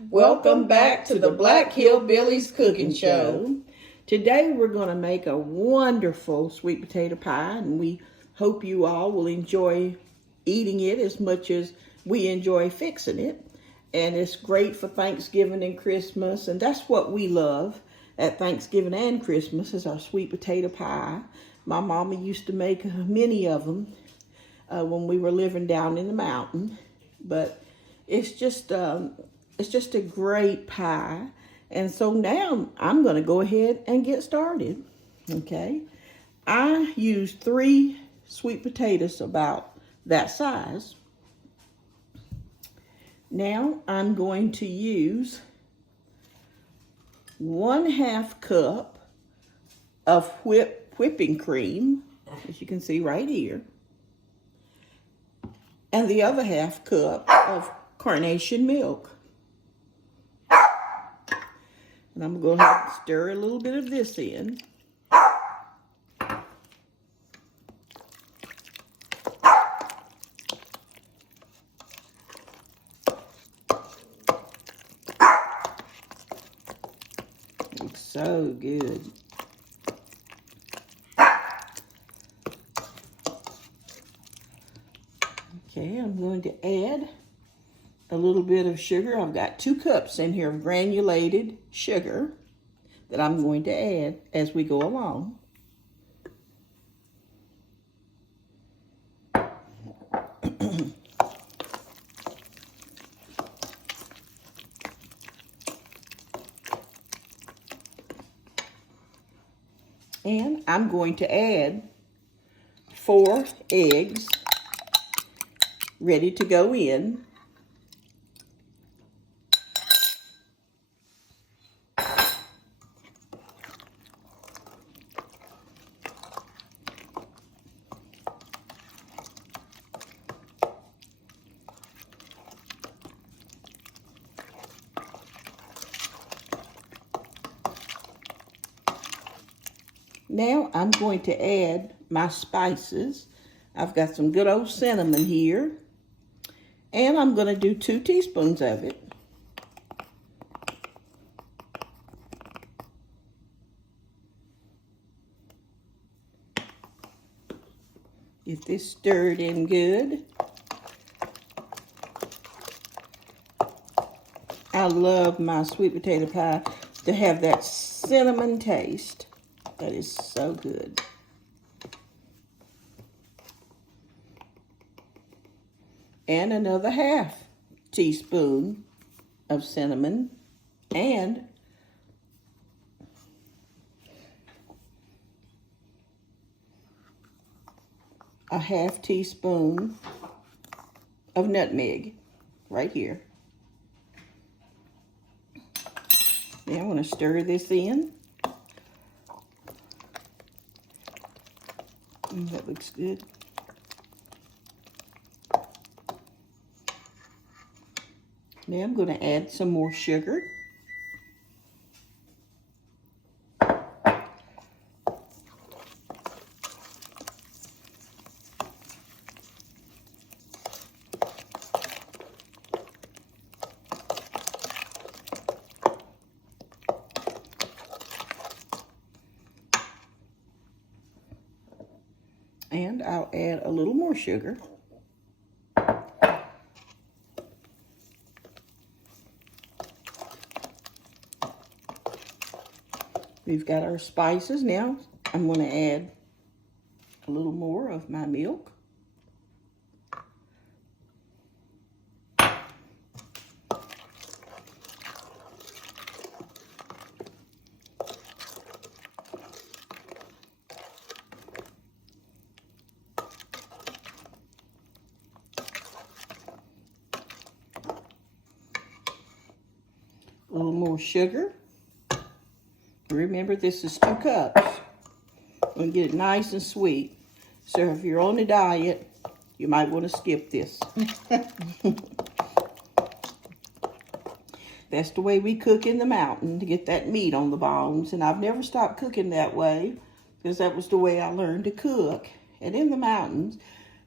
Welcome back to the Black Hillbillies Cooking Show. Today we're going to make a wonderful sweet potato pie, and we hope you all will enjoy eating it as much as we enjoy fixing it. And it's great for Thanksgiving and Christmas, and that's what we love at Thanksgiving and Christmas is our sweet potato pie. My mama used to make many of them when we were living down in the mountain, but it's just a great pie. And so now I'm going to go ahead and get started. Okay, I used 3 sweet potatoes about that size. Now I'm going to use 1/2 cup of whipping cream, as you can see right here, and the other 1/2 cup of carnation milk. And I'm going to have to stir a little bit of this in. Looks so good. Okay, I'm going to add a little bit of sugar. I've got 2 cups in here of granulated sugar that I'm going to add as we go along. And I'm going to add 4 eggs ready to go in. Now I'm going to add my spices. I've got some good old cinnamon here, and I'm going to do 2 teaspoons of it. Get this stirred in good. I love my sweet potato pie to have that cinnamon taste. That is so good. And another 1/2 teaspoon of cinnamon, and a 1/2 teaspoon of nutmeg right here. Now I want to stir this in. That looks good. Now I'm going to add some more sugar. And I'll add a little more sugar. We've got our spices. Now I'm going to add a little more of my milk. A little more sugar. Remember, this is 2 cups. I'm going to get it nice and sweet. So if you're on a diet, you might want to skip this. That's the way we cook in the mountain, to get that meat on the bones. And I've never stopped cooking that way, because that was the way I learned to cook. And in the mountains,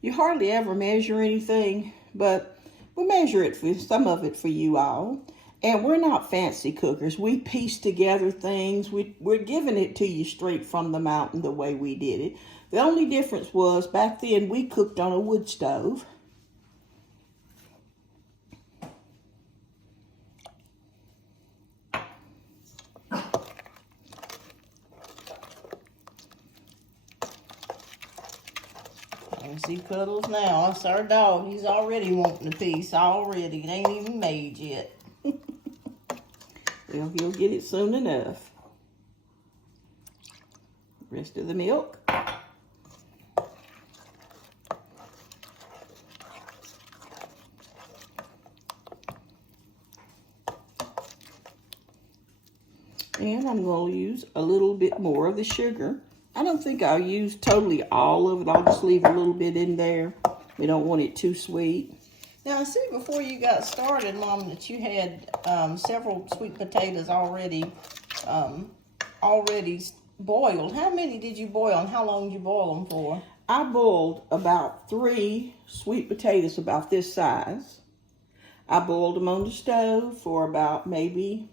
you hardly ever measure anything, but we'll measure it for some of it for you all. And we're not fancy cookers. We piece together things. We're giving it to you straight from the mountain the way we did it. The only difference was back then we cooked on a wood stove. See Cuddles now. That's our dog. He's already wanting a piece. Already. It ain't even made yet. Well, he'll get it soon enough. Rest of the milk. And I'm going to use a little bit more of the sugar. I don't think I'll use totally all of it. I'll just leave a little bit in there. We don't want it too sweet. Now, I see before you got started, Mom, that you had several sweet potatoes already boiled. How many did you boil and how long did you boil them for? I boiled about 3 sweet potatoes about this size. I boiled them on the stove for about maybe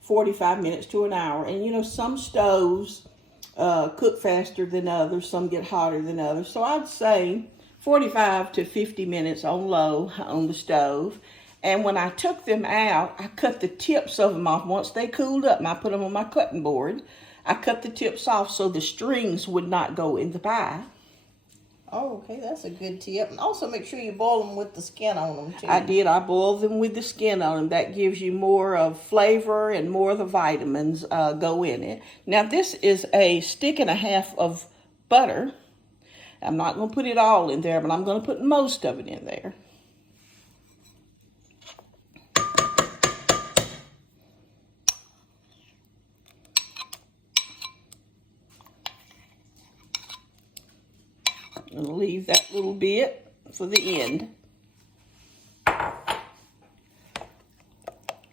45 minutes to an hour. And you know, some stoves cook faster than others. Some get hotter than others. So I'd say 45 to 50 minutes on low on the stove. And when I took them out, I cut the tips of them off. Once they cooled up and I put them on my cutting board, I cut the tips off so the strings would not go in the pie. Oh, okay, that's a good tip. And also make sure you boil them with the skin on them, too. I did. I boiled them with the skin on them. That gives you more of flavor and more of the vitamins go in it. Now, this is a 1.5 sticks of butter. I'm not going to put it all in there, but I'm going to put most of it in there. I'm going to leave that little bit for the end.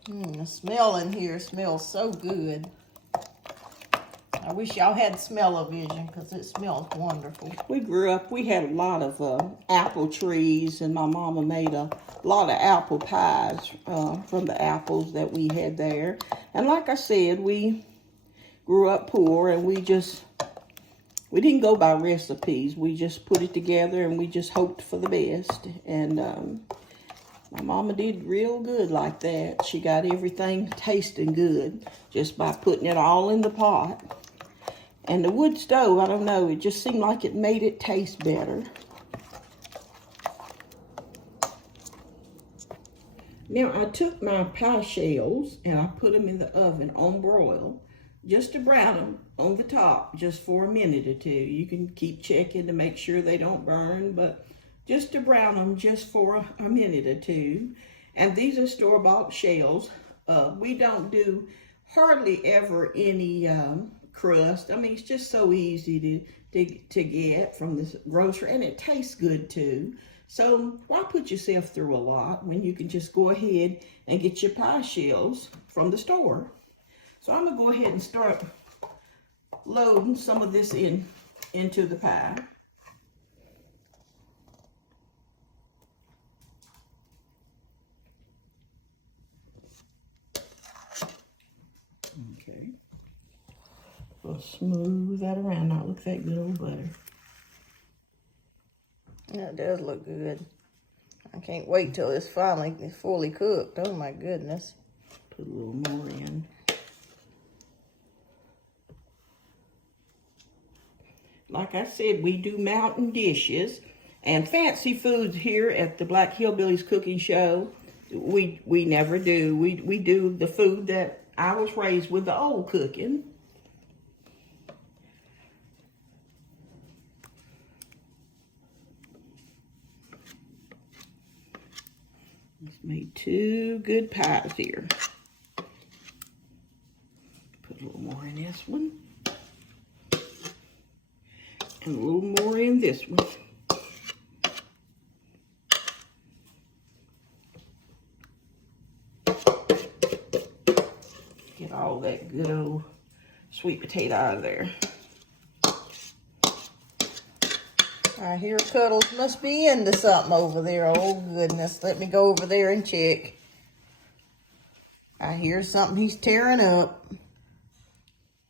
The smell in here smells so good. I wish y'all had smell-o-vision because it smells wonderful. We grew up, we had a lot of apple trees, and my mama made a lot of apple pies from the apples that we had there. And like I said, we grew up poor, and we didn't go by recipes. We just put it together and we just hoped for the best. And my mama did real good like that. She got everything tasting good just by putting it all in the pot. And the wood stove, I don't know, it just seemed like it made it taste better. Now I took my pie shells and I put them in the oven on broil, just to brown them on the top, just for a minute or two. You can keep checking to make sure they don't burn, but just to brown them just for a minute or two. And these are store-bought shells. We don't do hardly ever any crust. I mean, it's just so easy to get from the grocery, and it tastes good too. So why put yourself through a lot when you can just go ahead and get your pie shells from the store? So I'm going to go ahead and start loading some of this into the pie. Okay. We'll smooth that around. Now look at that good old butter. Yeah, it does look good. I can't wait till it's fully cooked. Oh my goodness. Put a little more in. Like I said, we do mountain dishes and fancy foods here at the Black Hillbillies Cooking Show. We never do. We do the food that I was raised with, the old cooking. Just made 2 good pies here. Put a little more in this one. And a little more in this one. Get all that good old sweet potato out of there. I hear Cuddles must be into something over there. Oh goodness, let me go over there and check. I hear something he's tearing up.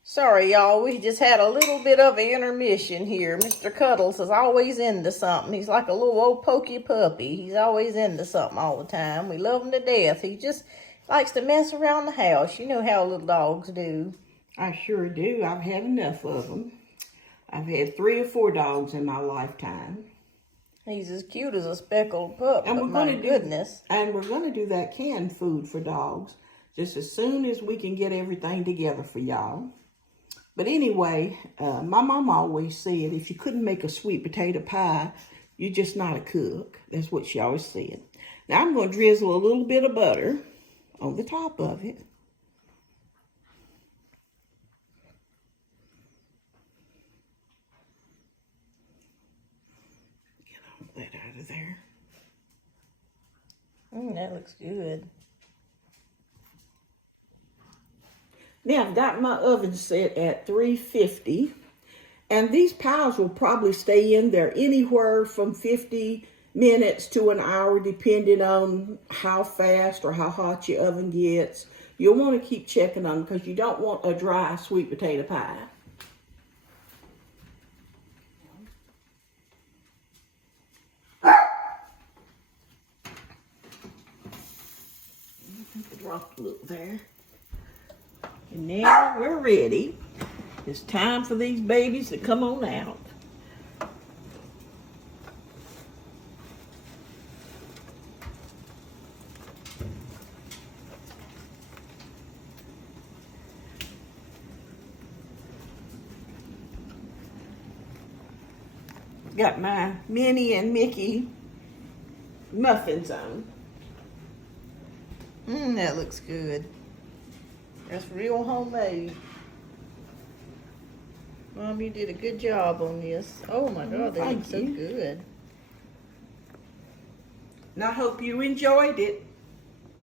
Sorry, y'all. We just had a little bit of an intermission here. Mr. Cuddles is always into something. He's like a little old pokey puppy. He's always into something all the time. We love him to death. He just likes to mess around the house. You know how little dogs do. I sure do. I've had enough of them. I've had 3 or 4 dogs in my lifetime. He's as cute as a speckled pup, And but my goodness. And we're going to do that canned food for dogs just as soon as we can get everything together for y'all. But anyway, my mom always said, if you couldn't make a sweet potato pie, you're just not a cook. That's what she always said. Now I'm going to drizzle a little bit of butter on the top of it. Get all that out of there. That looks good. Now I've got my oven set at 350, and these pies will probably stay in there anywhere from 50 minutes to an hour, depending on how fast or how hot your oven gets. You'll want to keep checking on them because you don't want a dry sweet potato pie. Dropped a little there. And now we're ready. It's time for these babies to come on out. Got my Minnie and Mickey muffins on. That looks good. That's real homemade. Mom, you did a good job on this. Oh my God, they look so good. And I hope you enjoyed it.